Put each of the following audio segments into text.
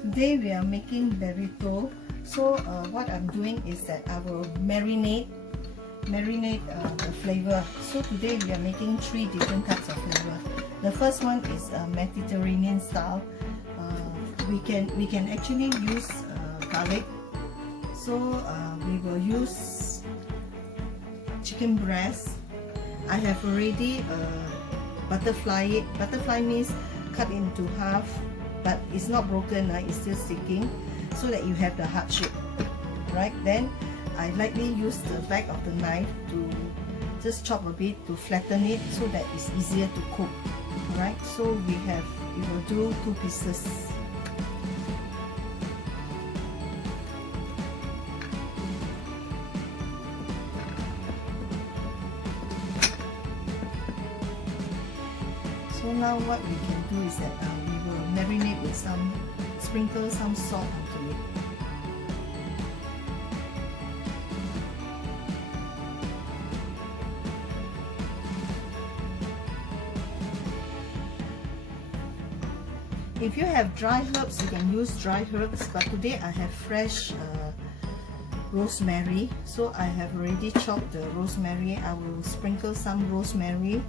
Today we are making burrito. So what I'm doing is that I will marinate the flavor. So today we are making 3 different types of flavor. The first one is Mediterranean style. We can actually use garlic. So we will use chicken breast. I have already butterfly it. Butterfly means cut into half, but it's not broken, it's still sticking, so that you have the heart shape, right? Then I lightly use the back of the knife to just chop a bit to flatten it so that it's easier to cook, right? So we will do 2 pieces. So now what we can do is that we will marinate with sprinkle some salt onto it. If you have dry herbs, you can use dry herbs, but today I have fresh rosemary. So I have already chopped the rosemary. I will sprinkle some rosemary.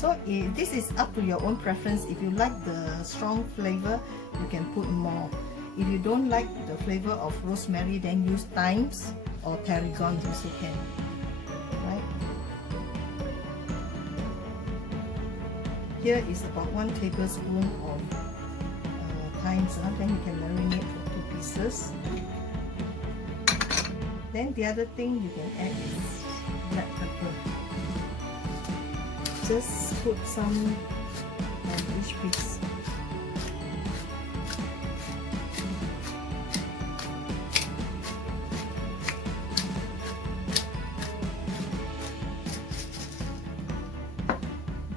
So this is up to your own preference. If you like the strong flavor, you can put more. If you don't like the flavor of rosemary, then use thymes or tarragon also can. Right? Here is about 1 tablespoon of thymes. Then you can marinate for 2 pieces. Then the other thing you can add is black pepper. Just put some on each piece.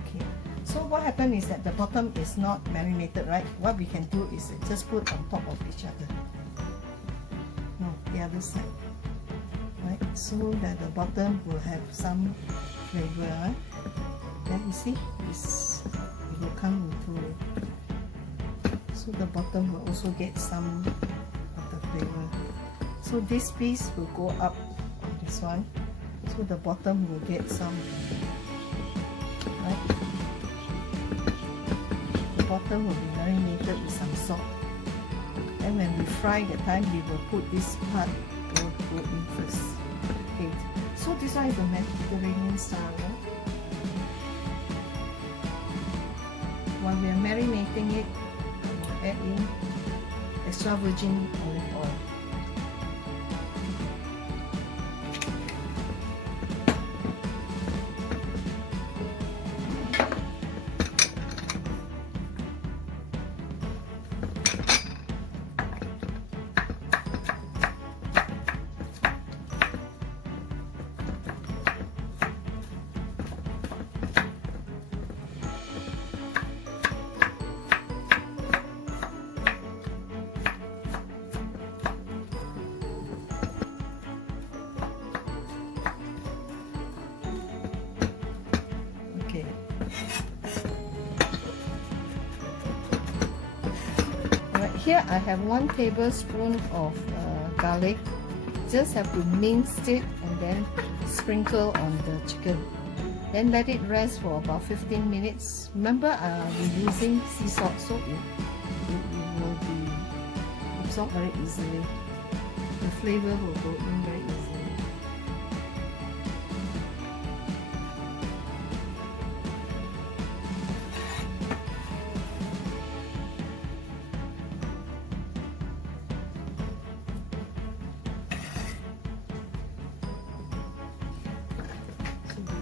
Okay, so what happened is that the bottom is not marinated, right? What we can do is just put on top of each other. No, the other side, right? So that the bottom will have some flavor. Then you see, it will come into, so the bottom will also get some of the flavor. So this piece will go up on this one, so the bottom will get some, right? The bottom will be marinated with some salt. And when we fry the time, we will put this part will go in first. Okay, so this one is the Mediterranean style. While we are marinating it, I will add in extra virgin olive oil. Here I have 1 tablespoon of garlic. Just have to mince it and then sprinkle on the chicken. Then let it rest for about 15 minutes. Remember, we're using sea salt, so it will be absorbed very easily. The flavor will go in very easily.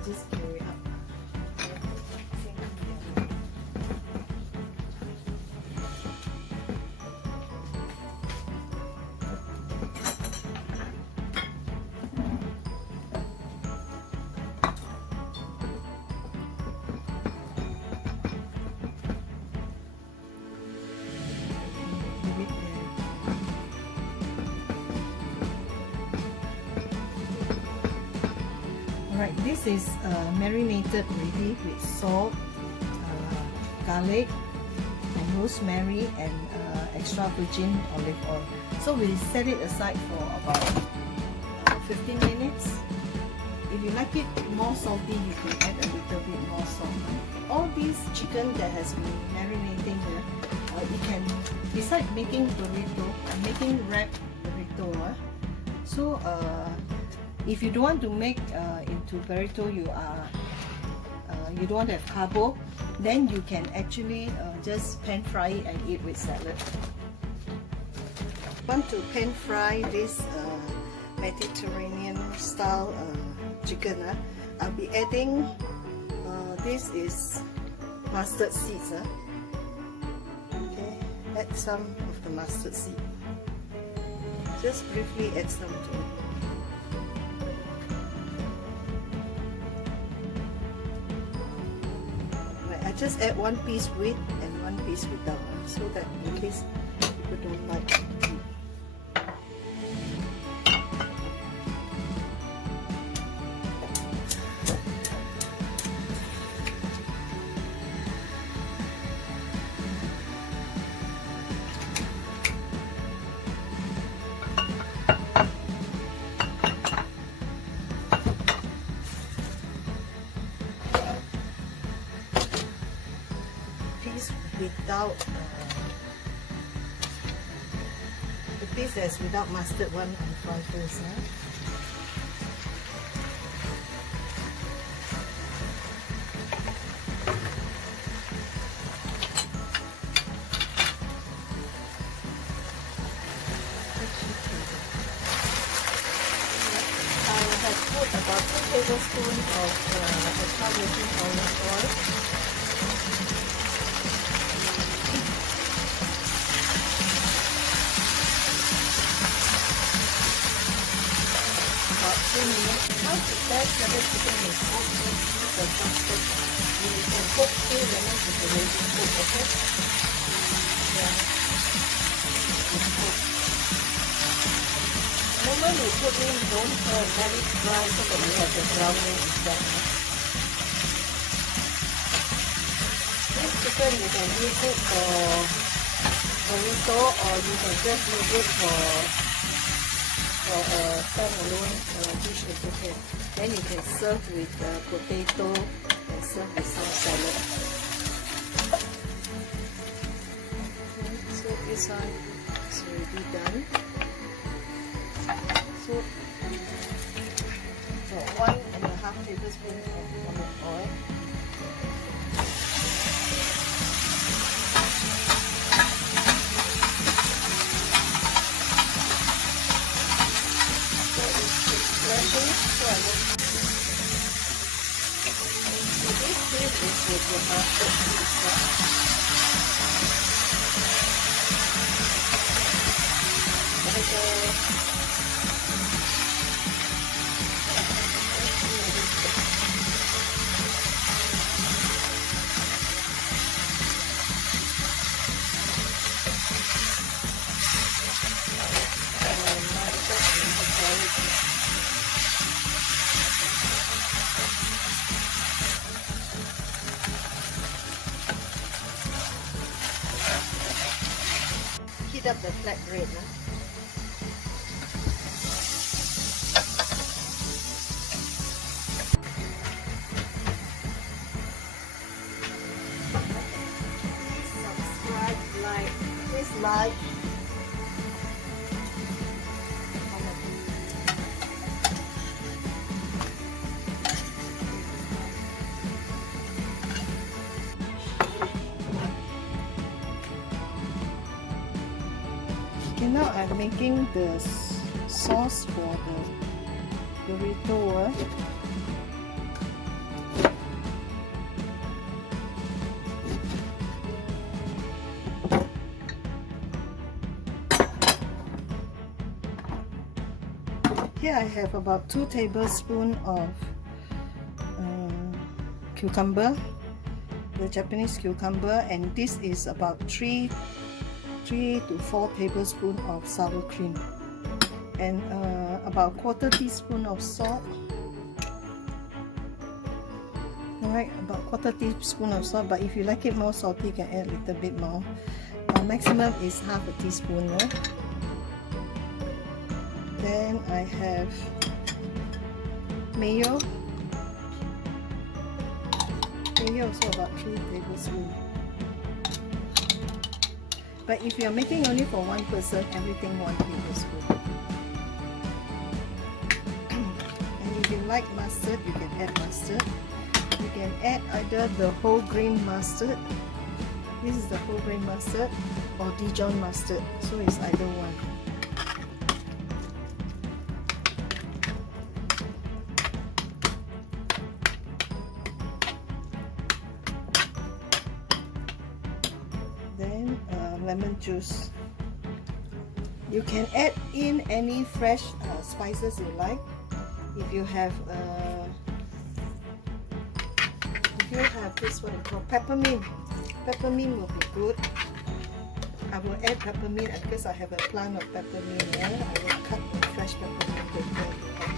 Just carry up. This is marinated already with salt, garlic, and rosemary, and extra virgin olive oil. So we set it aside for about 15 minutes. If you like it more salty, you can add a little bit more salt. All these chicken that has been marinating here, you can, besides making burrito, making wrap burrito. So if you don't want to make into burrito, you don't want to have carbo, then you can actually just pan fry it and eat with salad. I want to pan fry this Mediterranean style chicken. I'll be adding this is mustard seeds. Okay, add some of the mustard seed. Just briefly add some to it. Right, I just add one piece with and one piece without, so that in case people don't like it. Without the piece that's without mustard one on fry first. I have put about 2 tablespoons of extra virgin olive oil. How to test whether chicken is cooked or not cooked? You can cook till the next is already cooked, okay? Yeah. It's cooked. The moment you put in, don't let it dry so that you have the browning effect. This chicken you can use it for burrito, or you can just use it for a standalone dish is okay. Then you can serve with potato and serve with some salad. Okay, so this one is already done. So 1.5 tablespoons of olive oil. With your mustard seeds. Heat up the flatbread. Please subscribe, like. Okay, now I'm making the sauce for the burrito. Here I have about 2 tablespoons of cucumber, the Japanese cucumber, and this is about 3 to 4 tablespoons of sour cream, and about 1/4 teaspoon of salt, Alright, about quarter teaspoon of salt, but if you like it more salty, you can add a little bit more. Maximum is half a teaspoon. Then I have mayo. Mayo also about 3 tablespoons. But if you're making only for one person, everything 1 tablespoon. And if you like mustard, you can add mustard. You can add either the whole grain mustard. This is the whole grain mustard or Dijon mustard. So it's either one. Then lemon juice. You can add in any fresh spices you like. If you have this one called peppermint. Peppermint will be good. I will add peppermint because I have a plant of peppermint. I will cut the fresh peppermint before you add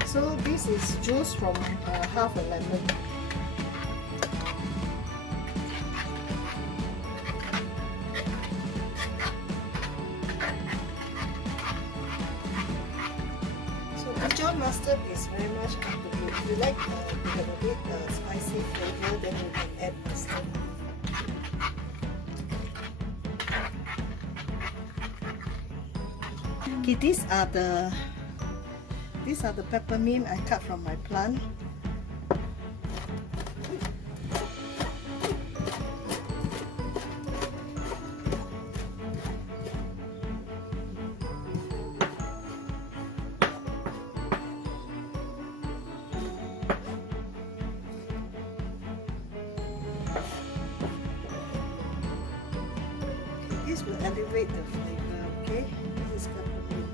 it. So this is juice from half a lemon. Dijon mustard is very much up to you. If you like to have a bit spicy flavor, then you can add mustard. Okay, these are the peppermint I cut from my plant. This will elevate the flavor, okay? This is peppermint.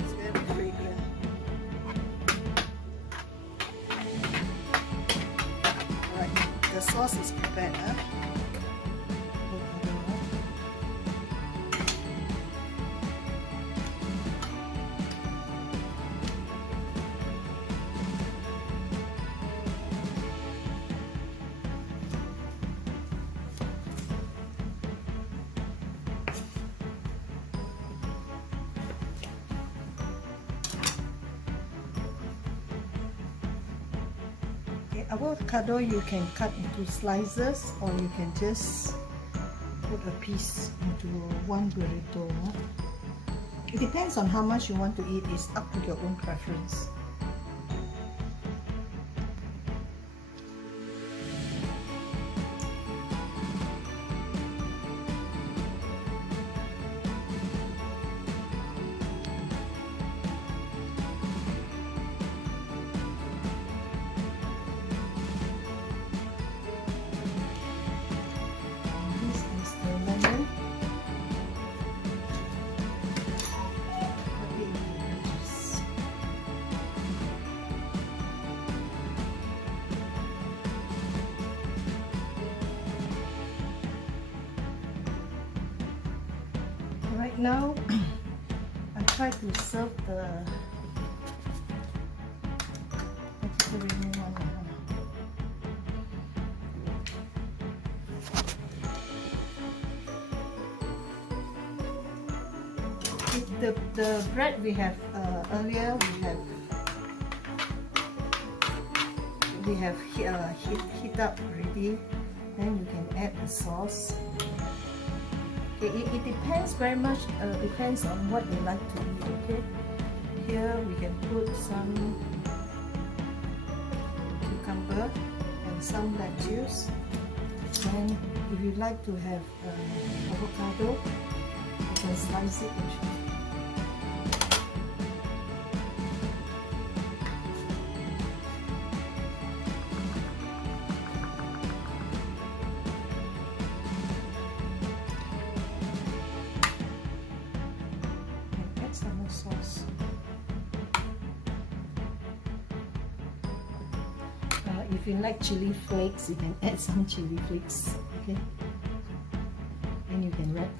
It's very fragrant. Alright, the sauce is prepared, huh? Avocado you can cut into slices, or you can just put a piece into one burrito. It depends on how much you want to eat. It's up to your own preference. Right now, I try to serve the Mediterranean one. The bread we have earlier, we have heat up already. Then you can add the sauce. It depends very much, depends on what you like to eat, okay? Here we can put some cucumber and some lettuce. And if you like to have avocado, you can slice it into. If If you like chili flakes, you can add some chili flakes. Okay, and you can wrap.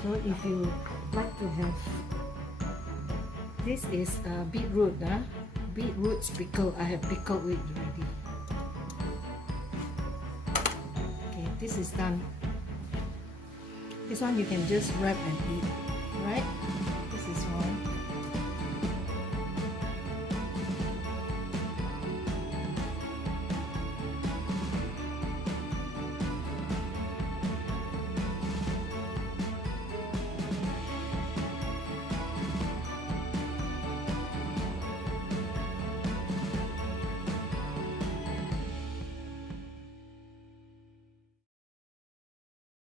So if you like to have, this is beetroot, beetroots pickle. I have pickled it already. Okay, this is done. This one you can just wrap and eat, right?